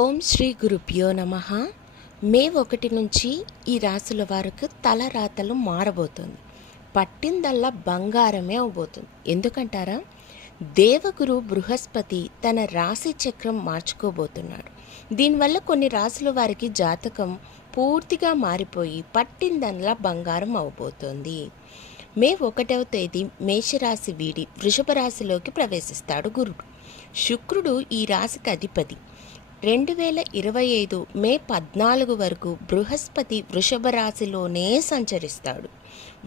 ఓం శ్రీ గురుభ్యో నమః. మే 1 నుంచి ఈ రాశుల వారికి తలరాతలు మారబోతుంది. పట్టిందల్లా బంగారమే అవబోతుంది. ఎందుకంటారా? దేవగురు బృహస్పతి తన రాశి చక్రం మార్చుకోబోతున్నాడు. దీనివల్ల కొన్ని రాశుల వారికి జాతకం పూర్తిగా మారిపోయి పట్టిందల్లా బంగారం అవబోతోంది. మే 1వ తేదీ మేషరాశి వీడి వృషభ రాశిలోకి ప్రవేశిస్తాడు గురుడు. శుక్రుడు ఈ రాశికి అధిపతి. 2025 మే 14 వరకు బృహస్పతి వృషభ రాశిలోనే సంచరిస్తాడు.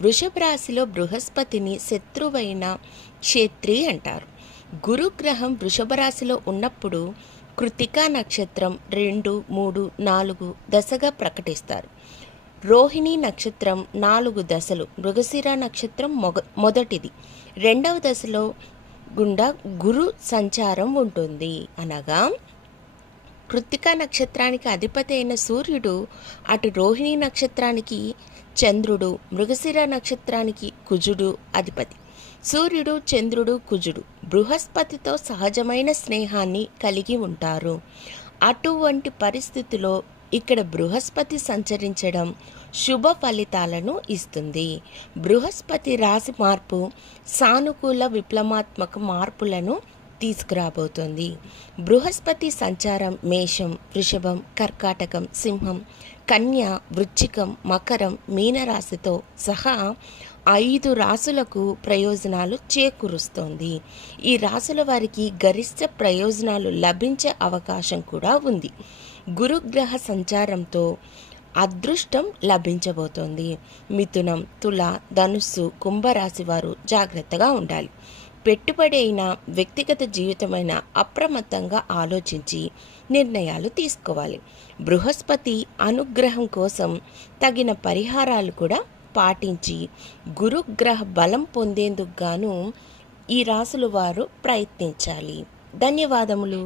వృషభ రాశిలో బృహస్పతిని శత్రువైన క్షేత్రి అంటారు. గురుగ్రహం వృషభ రాశిలో ఉన్నప్పుడు కృతికా నక్షత్రం 2, 3, 4 దశగా ప్రకటిస్తారు. రోహిణి నక్షత్రం 4 దశలు, మృగశిర నక్షత్రం మొదటిది 2వ దశలో గుండా గురు సంచారం ఉంటుంది. అనగా కృత్తికా నక్షత్రానికి అధిపతి అయిన సూర్యుడు, అటు రోహిణి నక్షత్రానికి చంద్రుడు, మృగశిర నక్షత్రానికి కుజుడు అధిపతి. సూర్యుడు, చంద్రుడు, కుజుడు బృహస్పతితో సహజమైన స్నేహాన్ని కలిగి ఉంటారు. అటువంటి పరిస్థితిలో ఇక్కడ బృహస్పతి సంచరించడం శుభ ఫలితాలను ఇస్తుంది. బృహస్పతి రాశి మార్పు సానుకూల విప్లవాత్మక మార్పులను తీసుకురాబోతోంది. బృహస్పతి సంచారం మేషం, వృషభం, కర్కాటకం, సింహం, కన్య, వృశ్చికం, మకరం, మీనరాశితో సహా 5 రాశులకు ప్రయోజనాలు చేకూరుస్తోంది. ఈ రాశుల వారికి గరిష్ట ప్రయోజనాలు లభించే అవకాశం కూడా ఉంది. గురుగ్రహ సంచారంతో అదృష్టం లభించబోతోంది. మిథునం, తుల, ధనుస్సు, కుంభరాశి వారు జాగ్రత్తగా ఉండాలి. పెట్టుబడి అయినా వ్యక్తిగత జీవితమైన అప్రమత్తంగా ఆలోచించి నిర్ణయాలు తీసుకోవాలి. బృహస్పతి అనుగ్రహం కోసం తగిన పరిహారాలు కూడా పాటించి గురుగ్రహ బలం పొందేందుకు గాను ఈ రాశుల వారు ప్రయత్నించాలి. ధన్యవాదములు.